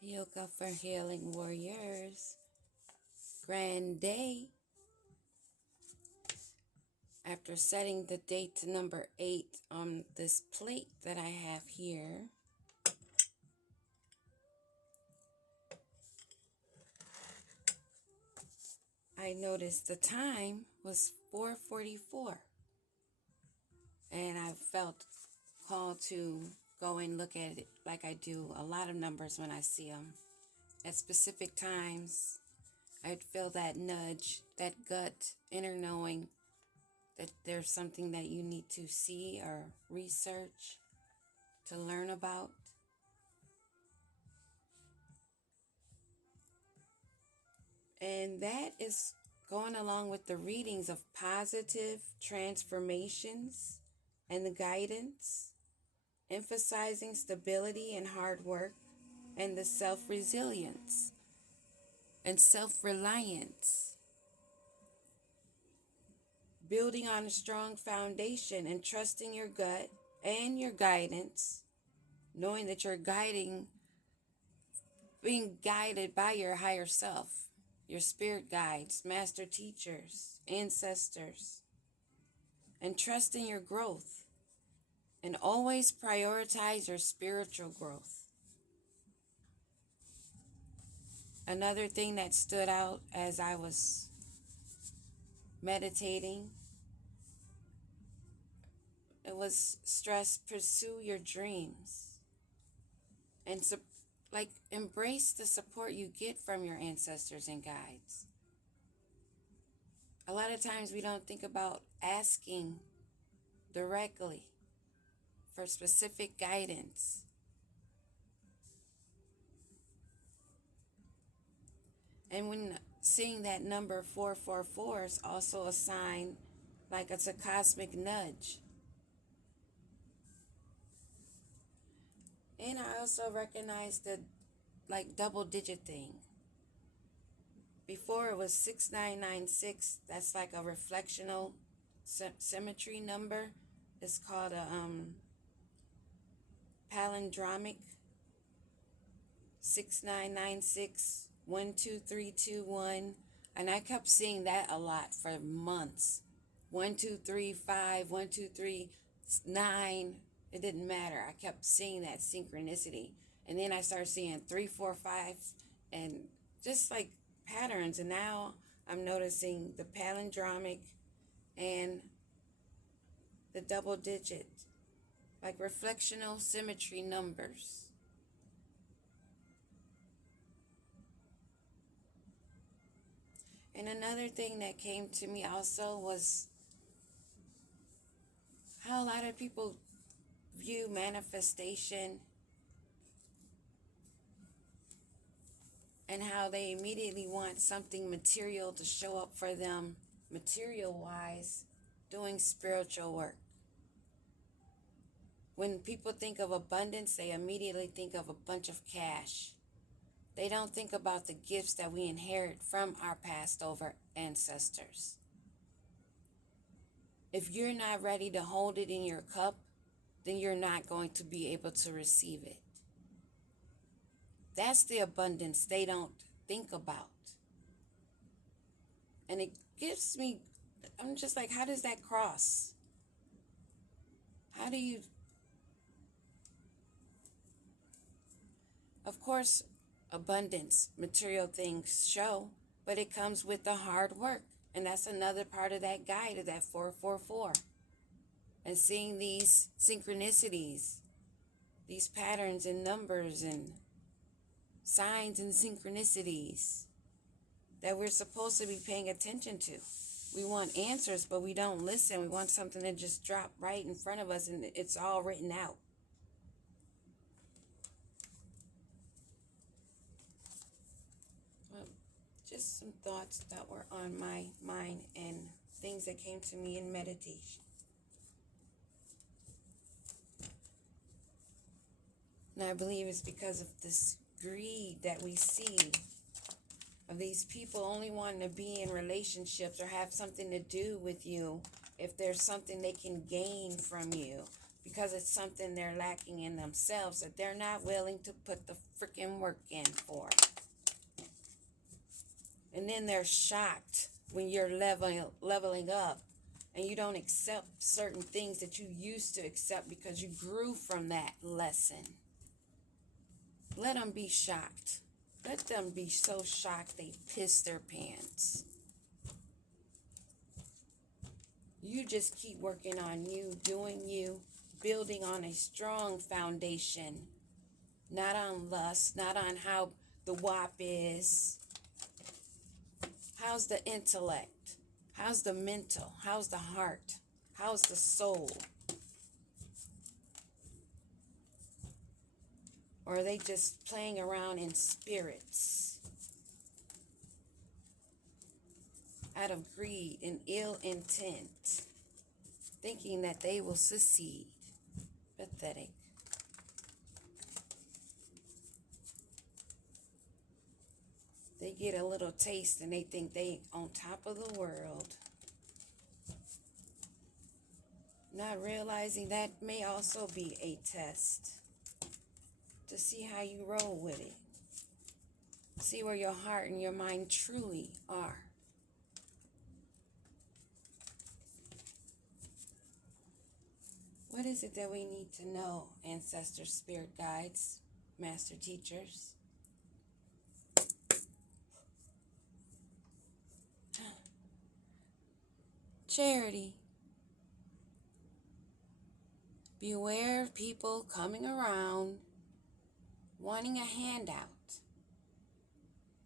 Yoga for Healing Warriors. Grand day. After setting the date to number 8 on this plate that I have here, I noticed the time was 4:44, and I felt called to go and look at it like I do a lot of numbers when I see them. At specific times, I'd feel that nudge, that gut, inner knowing that there's something that you need to see or research, to learn about. And that is going along with the readings of positive transformations and the guidance, emphasizing stability and hard work and the self-resilience and self-reliance, building on a strong foundation and trusting your gut and your guidance, knowing that you're being guided by your higher self, your spirit guides, master teachers, ancestors, and trust in your growth. And always prioritize your spiritual growth. Another thing that stood out as I was meditating, it was stress, pursue your dreams. And embrace the support you get from your ancestors and guides. A lot of times we don't think about asking directly for specific guidance. And when seeing that number 444 is also a sign, like it's a cosmic nudge. And I also recognize the double digit thing. Before it was 6996, that's like a reflectional symmetry number. It's called a palindromic 6996 12321, and I kept seeing that a lot for months. 1235 1239, it didn't matter. I kept seeing that synchronicity, and then I started seeing 345 and just like patterns, and now I'm noticing the palindromic and the double digit, like reflectional symmetry numbers. And another thing that came to me also was how a lot of people view manifestation and how they immediately want something material to show up for them, material-wise, doing spiritual work. When people think of abundance, they immediately think of a bunch of cash. They don't think about the gifts that we inherit from our passed over ancestors. If you're not ready to hold it in your cup, then you're not going to be able to receive it. That's the abundance they don't think about. And it gives me, I'm just like, how does that cross? How do you, of course, abundance, material things show, but it comes with the hard work. And that's another part of that guide of that 444. And seeing these synchronicities, these patterns and numbers and signs and synchronicities that we're supposed to be paying attention to. We want answers, but we don't listen. We want something to just drop right in front of us and it's all written out. Just some thoughts that were on my mind and things that came to me in meditation. And I believe it's because of this greed that we see of these people only wanting to be in relationships or have something to do with you if there's something they can gain from you. because it's something they're lacking in themselves that they're not willing to put the freaking work in for. And then they're shocked when you're leveling up and you don't accept certain things that you used to accept because you grew from that lesson. Let them be shocked. Let them be so shocked they piss their pants. You just keep working on you, doing you, building on a strong foundation. Not on lust, not on how the WAP is. How's the intellect? How's the mental? How's the heart? How's the soul? Or are they just playing around in spirits out of greed and ill intent, thinking that they will succeed? Pathetic. They get a little taste and they think they on top of the world. Not realizing that may also be a test to see how you roll with it. See where your heart and your mind truly are. What is it that we need to know, ancestors, spirit guides, master teachers? Charity. Beware of people coming around wanting a handout.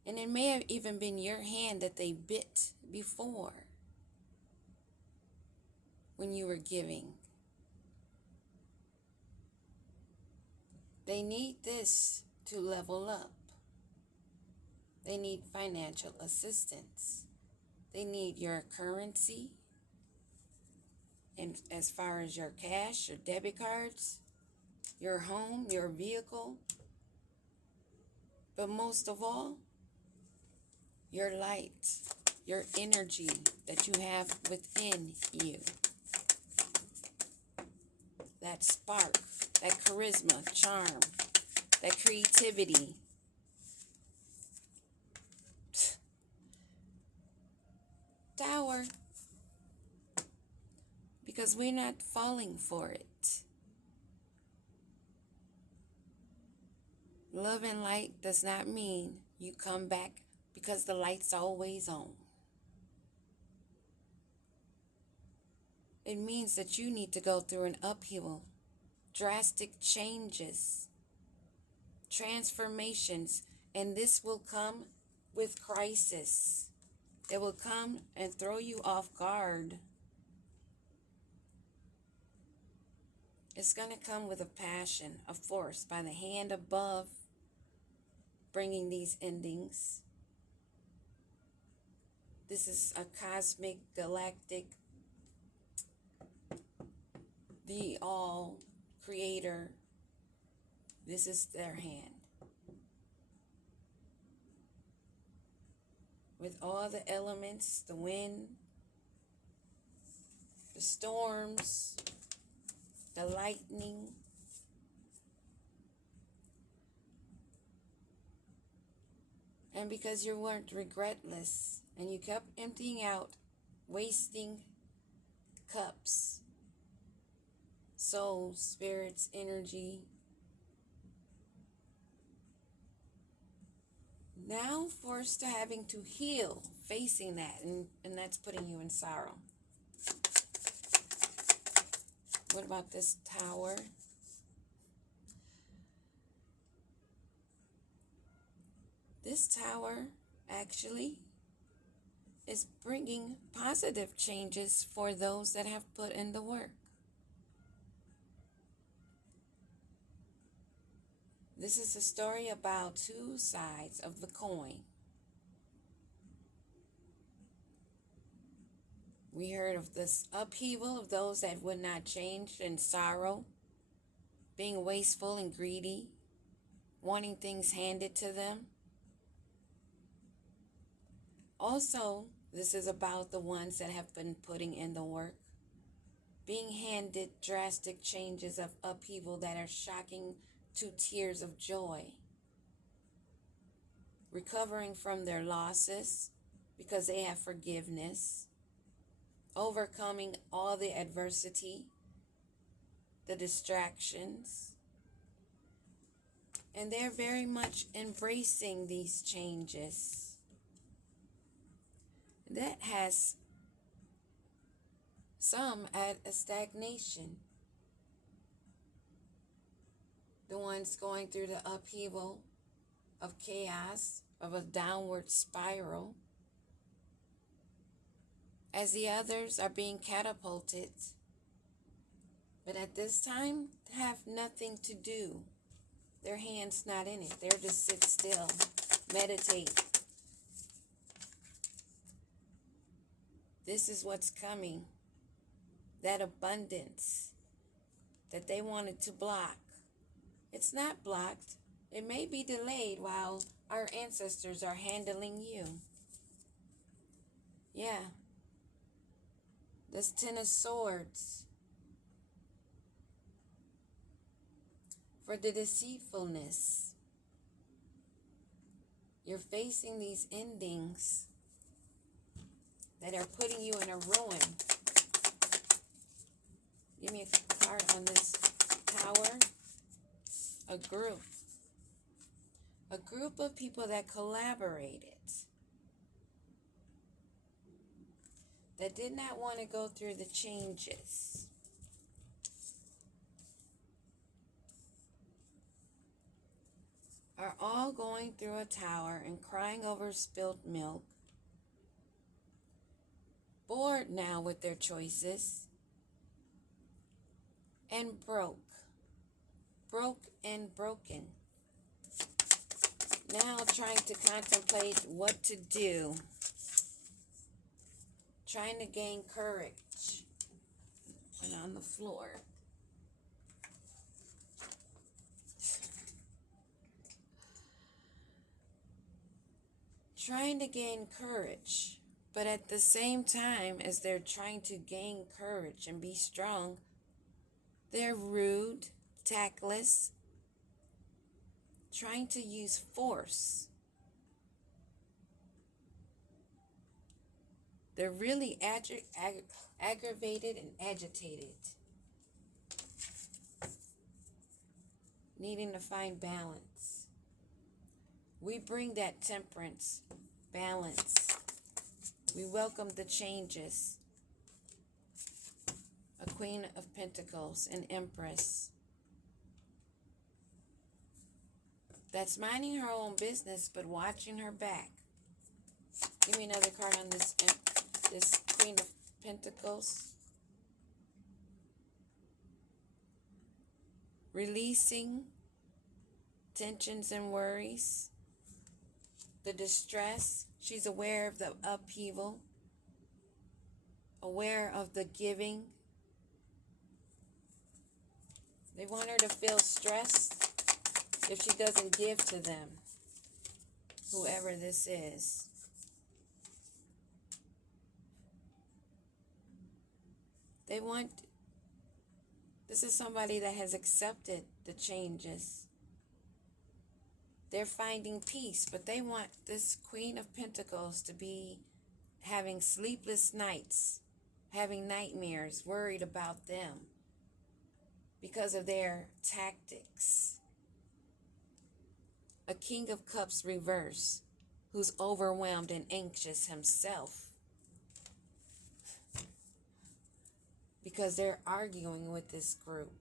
And it may have even been your hand that they bit before when you were giving. They need this to level up. They need financial assistance. They need your currency. And as far as your cash, your debit cards, your home, your vehicle. But most of all, your light, your energy that you have within you. That spark, that charisma, charm, that creativity. Tower. Because we're not falling for it. Love and light does not mean you come back because the light's always on. It means that you need to go through an upheaval, drastic changes, transformations, and this will come with crisis. It will come and throw you off guard. It's going to come with a passion, a force by the hand above, bringing these endings. This is a cosmic, galactic, the all creator. This is their hand. With all the elements, the wind, the storms, the lightning, and because you weren't regretless and you kept emptying out, wasting cups, soul, spirits, energy, now forced to having to heal, facing that, and that's putting you in sorrow. What about this Tower? This Tower actually is bringing positive changes for those that have put in the work. This is a story about two sides of the coin. We heard of this upheaval of those that would not change in sorrow, being wasteful and greedy, wanting things handed to them. Also, this is about the ones that have been putting in the work, being handed drastic changes of upheaval that are shocking to tears of joy, recovering from their losses because they have forgiveness, overcoming all the adversity, the distractions, and they're very much embracing these changes. That has some at a stagnation. The ones going through the upheaval of chaos, of a downward spiral, as the others are being catapulted, but at this time have nothing to do. Their hands not in it. They're just sit still, meditate. This is what's coming. That abundance that they wanted to block. It's not blocked. It may be delayed while our ancestors are handling you. Yeah. This Ten of Swords. For the deceitfulness. You're facing these endings that are putting you in a ruin. Give me a card on this Tower. A group. A group of people that collaborated. That did not want to go through the changes. Are all going through a tower and crying over spilt milk. Bored now with their choices. And broke. Broke and broken. Now trying to contemplate what to do. Trying to gain courage. And on the floor. Trying to gain courage. But at the same time as they're trying to gain courage and be strong, they're rude, tactless, trying to use force. They're really aggravated and agitated, needing to find balance. We bring that temperance, balance. We welcome the changes. A Queen of Pentacles, an Empress. That's minding her own business, but watching her back. Give me another card on this Queen of Pentacles. Releasing tensions and worries. The distress. She's aware of the upheaval. Aware of the giving. They want her to feel stressed if she doesn't give to them, whoever this is. This is somebody that has accepted the changes. They're finding peace, but they want this Queen of Pentacles to be having sleepless nights, having nightmares, worried about them because of their tactics. A King of Cups reverse, who's overwhelmed and anxious himself because they're arguing with this group,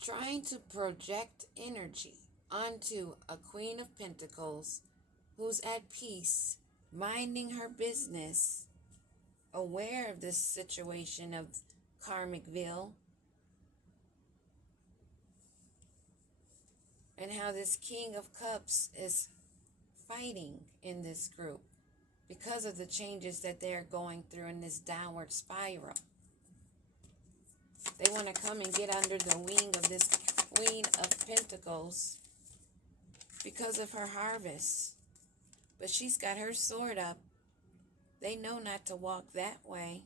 trying to project energy onto a Queen of Pentacles who's at peace, minding her business, aware of this situation of Karmicville, and how this King of Cups is fighting in this group because of the changes that they're going through in this downward spiral. They want to come and get under the wing of this Queen of Pentacles because of her harvest. But she's got her sword up. They know not to walk that way.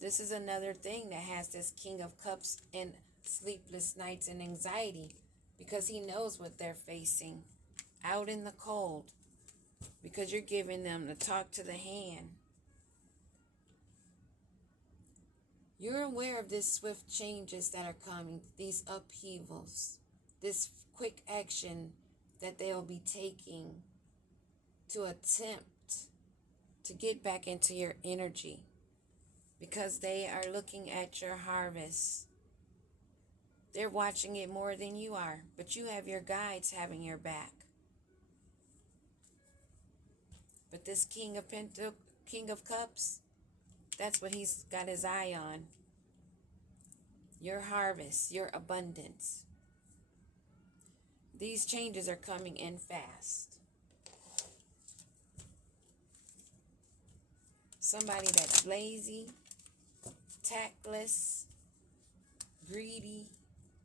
This is another thing that has this King of Cups and sleepless nights and anxiety, because he knows what they're facing out in the cold, because you're giving them the talk to the hand. You're aware of these swift changes that are coming, these upheavals, this quick action that they'll be taking to attempt to get back into your energy, because they are looking at your harvest. They're watching it more than you are, but you have your guides having your back. But this King of Cups, that's what he's got his eye on. Your harvest, your abundance. These changes are coming in fast. Somebody that's lazy, tactless, greedy,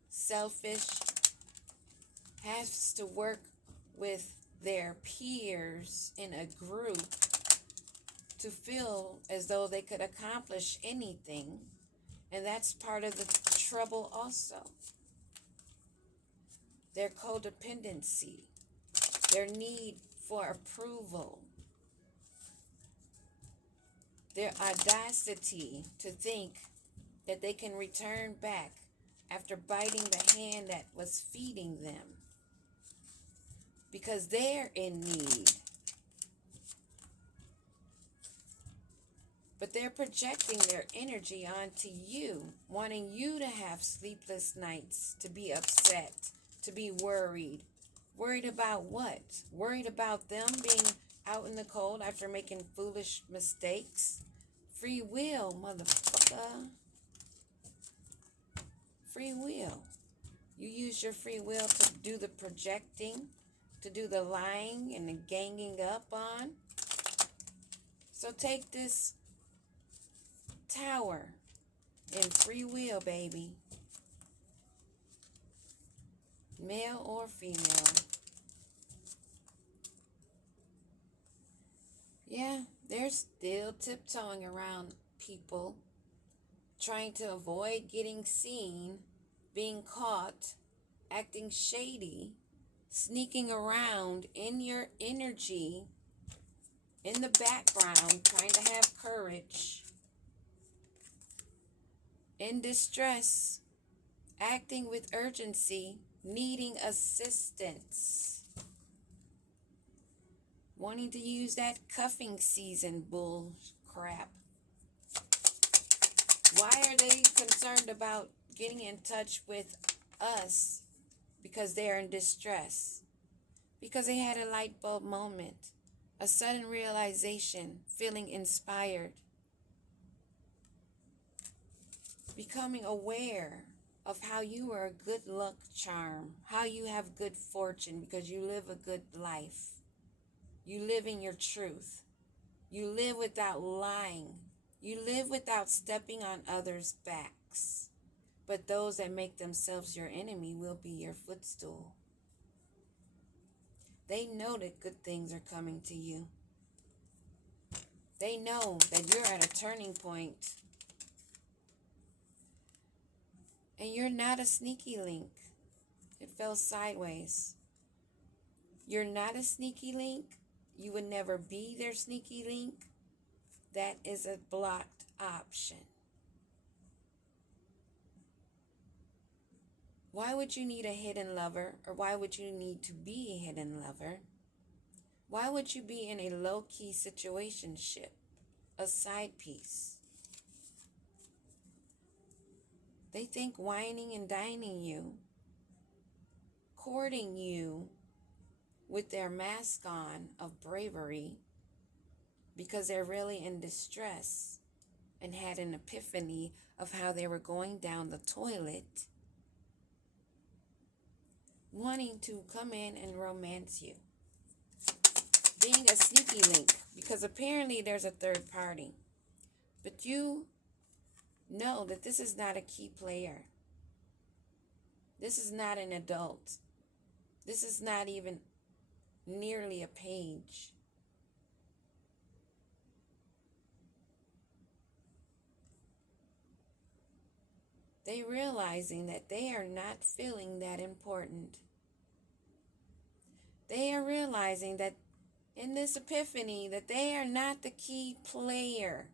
selfish, has to work with their peers in a group to feel as though they could accomplish anything. And that's part of the trouble also. Their codependency, their need for approval, their audacity to think that they can return back after biting the hand that was feeding them, because they're in need. But they're projecting their energy onto you, wanting you to have sleepless nights, to be upset, to be worried. Worried about what? Worried about them being out in the cold after making foolish mistakes? Free will, motherfucker. Free will. You use your free will to do the projecting, to do the lying and the ganging up on. So take this tower in free will, baby. Male or female. Yeah, they're still tiptoeing around people, trying to avoid getting seen, being caught, acting shady, sneaking around in your energy, in the background, trying to have courage, in distress, acting with urgency, needing assistance, wanting to use that cuffing season bull crap. Why are they concerned about getting in touch with us? Because they're in distress. Because they had a light bulb moment, a sudden realization, feeling inspired, becoming aware of how you are a good luck charm, how you have good fortune because you live a good life. You live in your truth. You live without lying. You live without stepping on others' backs. But those that make themselves your enemy will be your footstool. They know that good things are coming to you. They know that you're at a turning point. And you're not a sneaky link. It fell sideways. You're not a sneaky link. You would never be their sneaky link. That is a blocked option. Why would you need a hidden lover? Or why would you need to be a hidden lover? Why would you be in a low-key situationship? A side piece? They think whining and dining you, courting you with their mask on of bravery, because they're really in distress and had an epiphany of how they were going down the toilet, wanting to come in and romance you. Being a sneaky link, because apparently there's a third party. But you know that this is not a key player. This is not an adult. This is not even nearly a page. They realizing that they are not feeling that important. They are realizing that in this epiphany that they are not the key player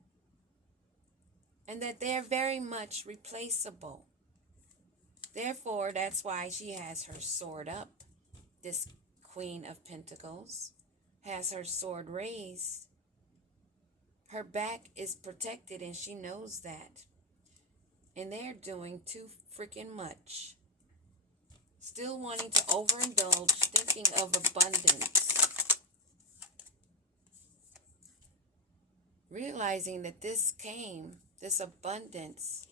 and that they're very much replaceable. Therefore, that's why she has her sword up. This Queen of Pentacles has her sword raised. Her back is protected and she knows that. And they're doing too freaking much. Still wanting to overindulge, thinking of abundance. Realizing that this abundance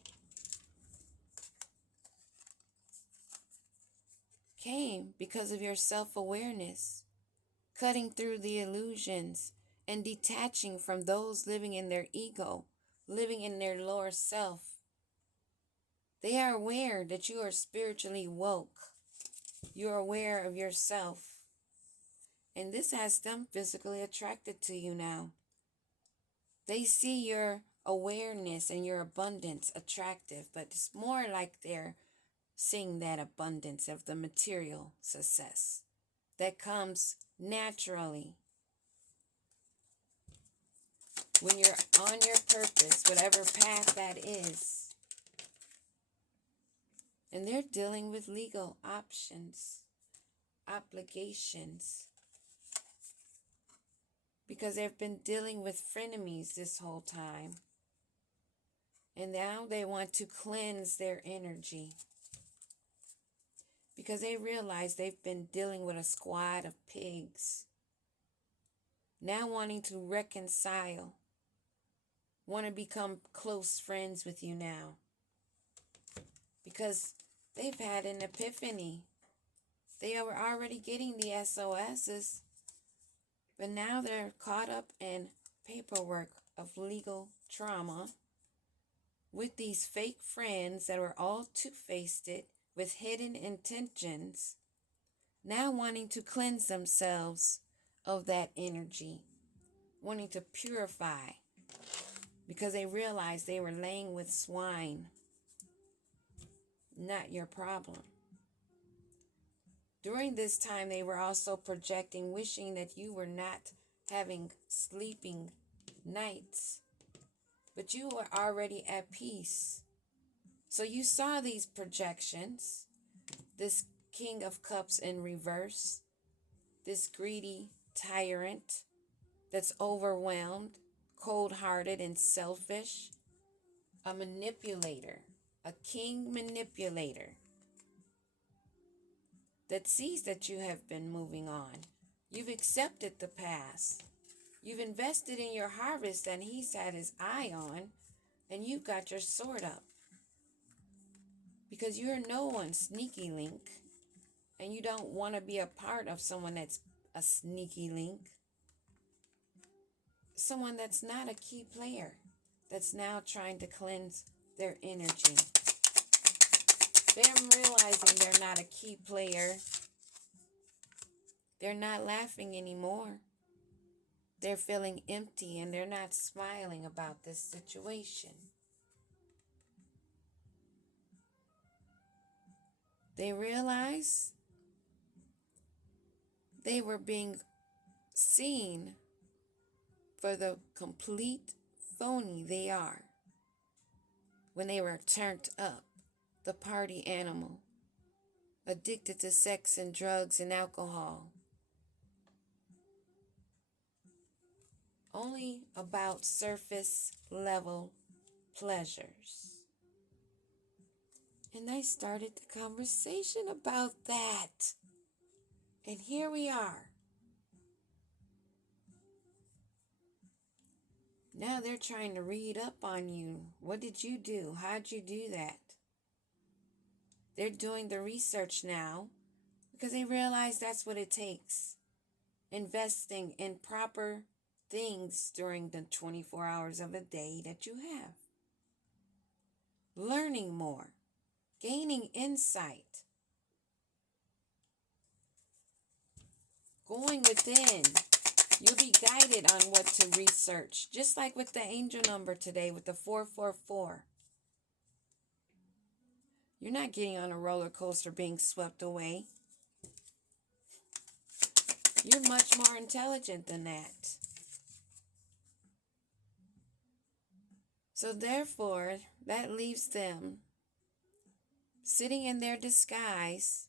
came because of your self-awareness, cutting through the illusions and detaching from those living in their ego, living in their lower self. They are aware that you are spiritually woke. You are aware of yourself. And this has them physically attracted to you now. They see your awareness and your abundance attractive, but it's more like they're seeing that abundance of the material success that comes naturally when you're on your purpose, whatever path that is. And they're dealing with legal options, obligations, because they've been dealing with frenemies this whole time. And now they want to cleanse their energy because they realize they've been dealing with a squad of pigs. Now wanting to reconcile, want to become close friends with you now because they've had an epiphany. They were already getting the SOSs, but now they're caught up in paperwork of legal trauma with these fake friends that were all two-faced with hidden intentions, now wanting to cleanse themselves of that energy, wanting to purify because they realized they were laying with swine. Not your problem. During this time, they were also projecting, wishing that you were not having sleeping nights, but you were already at peace. So you saw these projections, this King of Cups in reverse, this greedy tyrant that's overwhelmed, cold-hearted and selfish, a manipulator, a king manipulator that sees that you have been moving on. You've accepted the past. You've invested in your harvest that he's had his eye on, and you've got your sword up. Because you're no one's sneaky link, and you don't want to be a part of someone that's a sneaky link. Someone that's not a key player, that's now trying to cleanse their energy. They're realizing they're not a key player. They're not laughing anymore. They're feeling empty and they're not smiling about this situation. They realize they were being seen for the complete phony they are when they were turned up, the party animal, addicted to sex and drugs and alcohol. Only about surface level pleasures. And I started the conversation about that. And here we are. Now they're trying to read up on you. What did you do? How'd you do that? They're doing the research now because they realize that's what it takes. Investing in proper things during the 24 hours of a day that you have. Learning more. Gaining insight. Going within. You'll be guided on what to research. Just like with the angel number today with the 444. You're not getting on a roller coaster being swept away. You're much more intelligent than that. So therefore, that leaves them sitting in their disguise,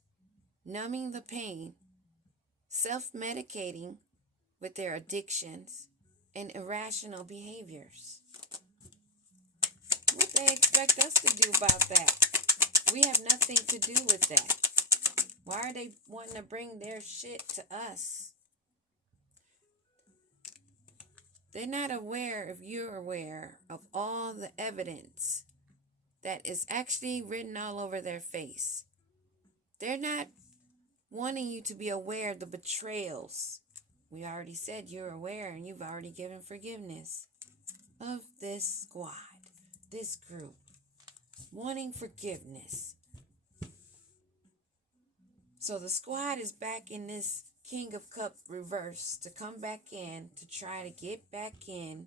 numbing the pain, self-medicating with their addictions and irrational behaviors. What they expect us to do about that? We have nothing to do with that. Why are they wanting to bring their shit to us? They're not aware, if you're aware, of all the evidence that is actually written all over their face. They're not wanting you to be aware of the betrayals. We already said you're aware and you've already given forgiveness of this squad, this group, wanting forgiveness. So the squad is back in this King of Cups reverse to come back in, to try to get back in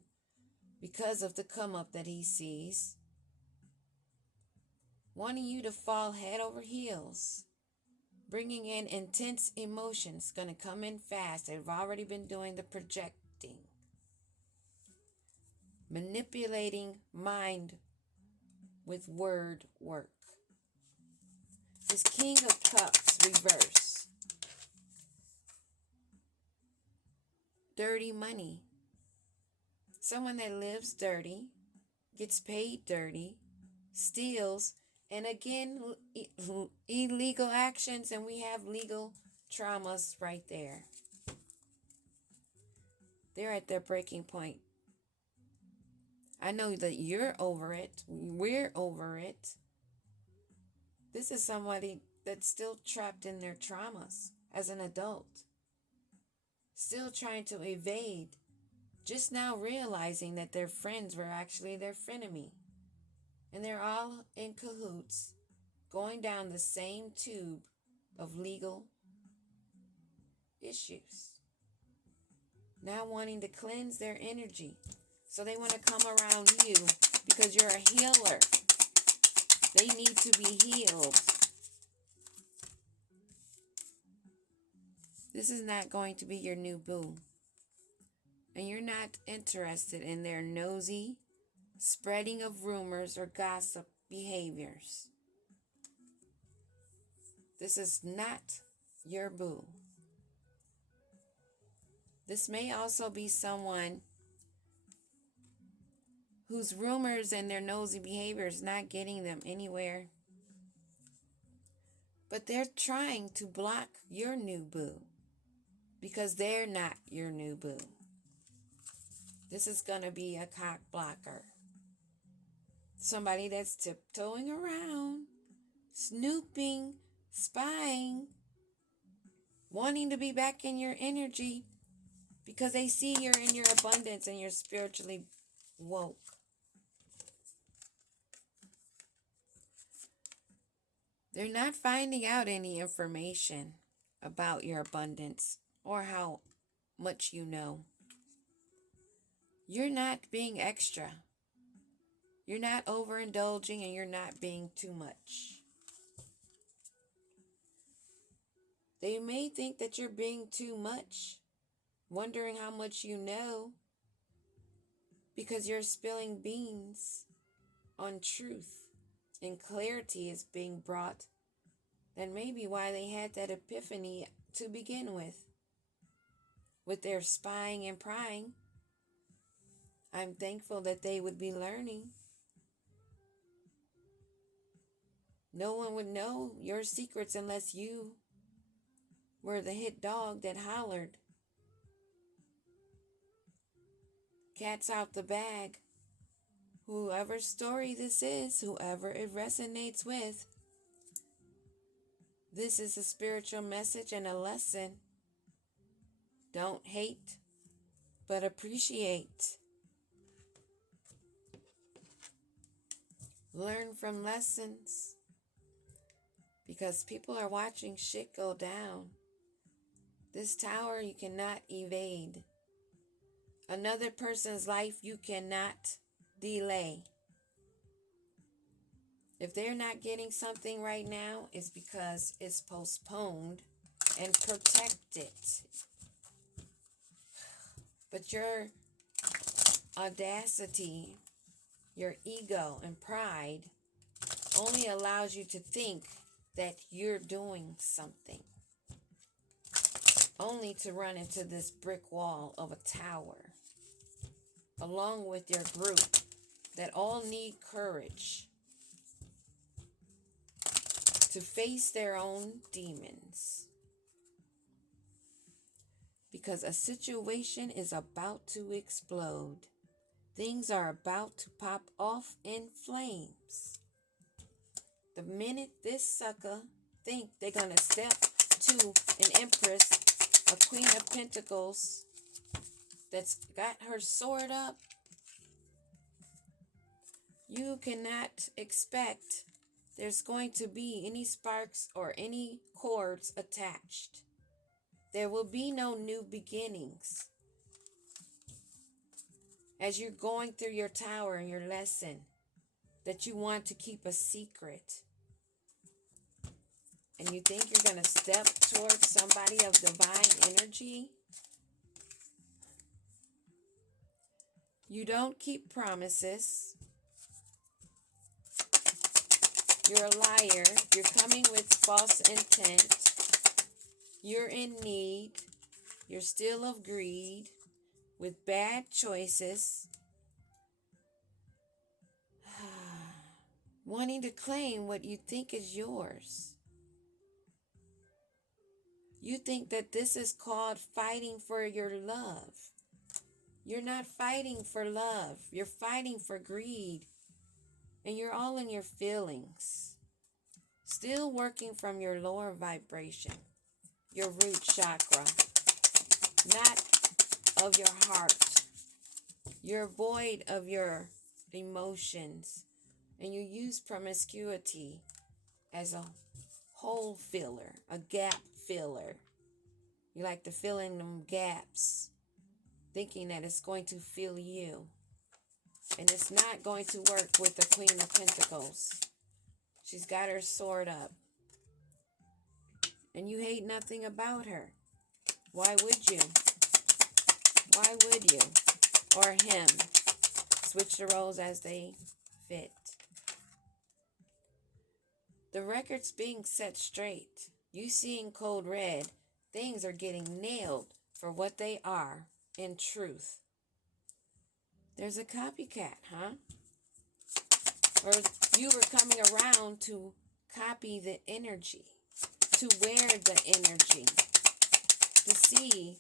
because of the come up that he sees. Wanting you to fall head over heels. Bringing in intense emotions, going to come in fast. They've already been doing the projecting. Manipulating mind with word work. This King of Cups reverse. Dirty money. Someone that lives dirty, gets paid dirty, steals, and again, illegal actions, and we have legal traumas right there. They're at their breaking point. I know that you're over it. We're over it. This is somebody that's still trapped in their traumas as an adult. Still trying to evade. Just now realizing that their friends were actually their frenemy. And they're all in cahoots, going down the same tube of legal issues. Now wanting to cleanse their energy. So they want to come around you because you're a healer. They need to be healed. This is not going to be your new boo. And you're not interested in their nosy spreading of rumors or gossip behaviors. This is not your boo. This may also be someone whose rumors and their nosy behavior is not getting them anywhere. But they're trying to block your new boo because they're not your new boo. This is going to be a cock blocker. Somebody that's tiptoeing around, snooping, spying, wanting to be back in your energy because they see you're in your abundance and you're spiritually woke. They're not finding out any information about your abundance or how much you know. You're not being extra. You're not overindulging and you're not being too much. They may think that you're being too much, wondering how much you know because you're spilling beans on truth and clarity is being brought. That may be why they had that epiphany to begin with their spying and prying. I'm thankful that they would be learning. No one would know your secrets unless you were the hit dog that hollered. Cat's out the bag. Whoever's story this is, whoever it resonates with, this is a spiritual message and a lesson. Don't hate, but appreciate. Learn from lessons. Because people are watching shit go down. This tower you cannot evade. Another person's life you cannot delay. If they're not getting something right now, it's because it's postponed and protected. But your audacity, your ego and pride only allows you to think that you're doing something, only to run into this brick wall of a tower, along with your group that all need courage to face their own demons. Because a situation is about to explode. Things are about to pop off in flames. The minute this sucker think they're going to step to an empress, a queen of pentacles that's got her sword up, you cannot expect there's going to be any sparks or any cords attached. There will be no new beginnings. As you're going through your tower and your lesson that you want to keep a secret, and you think you're going to step towards somebody of divine energy, you don't keep promises. You're a liar. You're coming with false intent. You're in need. You're still of greed with bad choices. Wanting to claim what you think is yours. You think that this is called fighting for your love. You're not fighting for love. You're fighting for greed. And you're all in your feelings. Still working from your lower vibration, your root chakra, not of your heart. You're void of your emotions. And you use promiscuity as a hole filler, a gap filler. You like to fill in them gaps, thinking that it's going to fill you. And it's not going to work with the Queen of Pentacles. She's got her sword up. And you hate nothing about her. Why would you? Why would you? Or him? Switch the roles as they fit. The record's being set straight. You seeing code red. Things are getting nailed for what they are in truth. There's a copycat, huh? Or you were coming around to copy the energy, to wear the energy, to see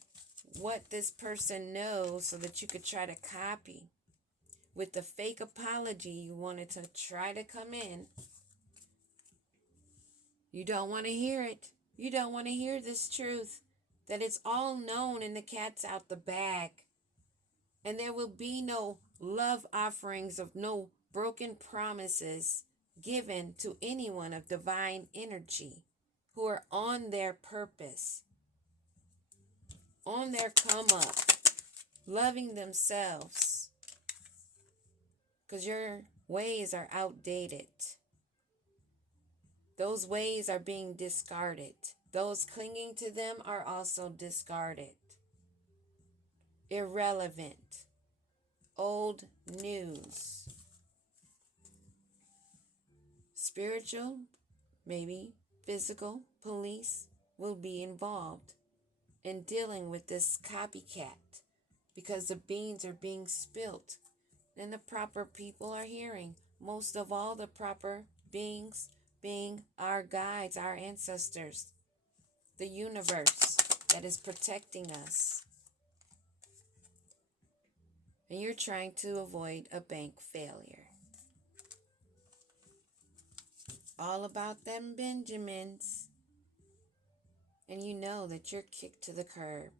what this person knows so that you could try to copy. With the fake apology, you wanted to try to come in. You don't want to hear it. You don't want to hear this truth, that it's all known and the cat's out the bag. And there will be no love offerings of no broken promises given to anyone of divine energy who are on their purpose, on their come up, loving themselves. Because your ways are outdated. Those ways are being discarded. Those clinging to them are also discarded. Irrelevant. Old news. Spiritual, maybe physical, police will be involved in dealing with this copycat because the beans are being spilt and the proper people are hearing. Most of all, the proper beings being our guides, our ancestors, the universe that is protecting us. And you're trying to avoid a bank failure. All about them Benjamins. And you know that you're kicked to the curb.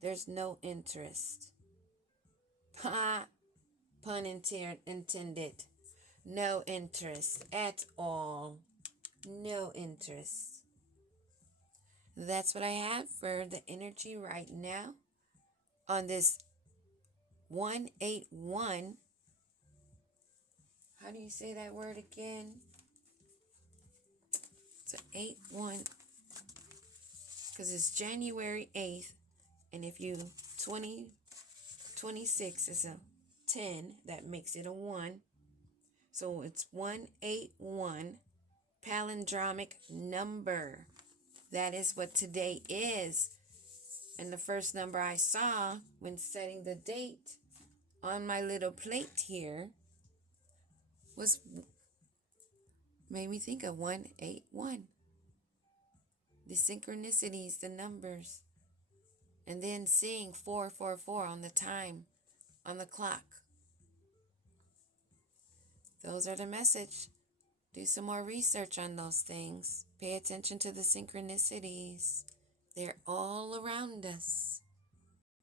There's no interest. Pun intended. No interest at all. No interest. That's what I have for the energy right now on this 181 how do you say that word again? It's an 8-1, because it's January 8th, and if you 2026 is a 10, that makes it a 1. So it's 181, palindromic number. That is what today is. And the first number I saw when setting the date on my little plate here made me think of 181. The synchronicities, the numbers. And then seeing 444 on the time, on the clock. Those are the message. Do some more research on those things. Pay attention to the synchronicities. They're all around us.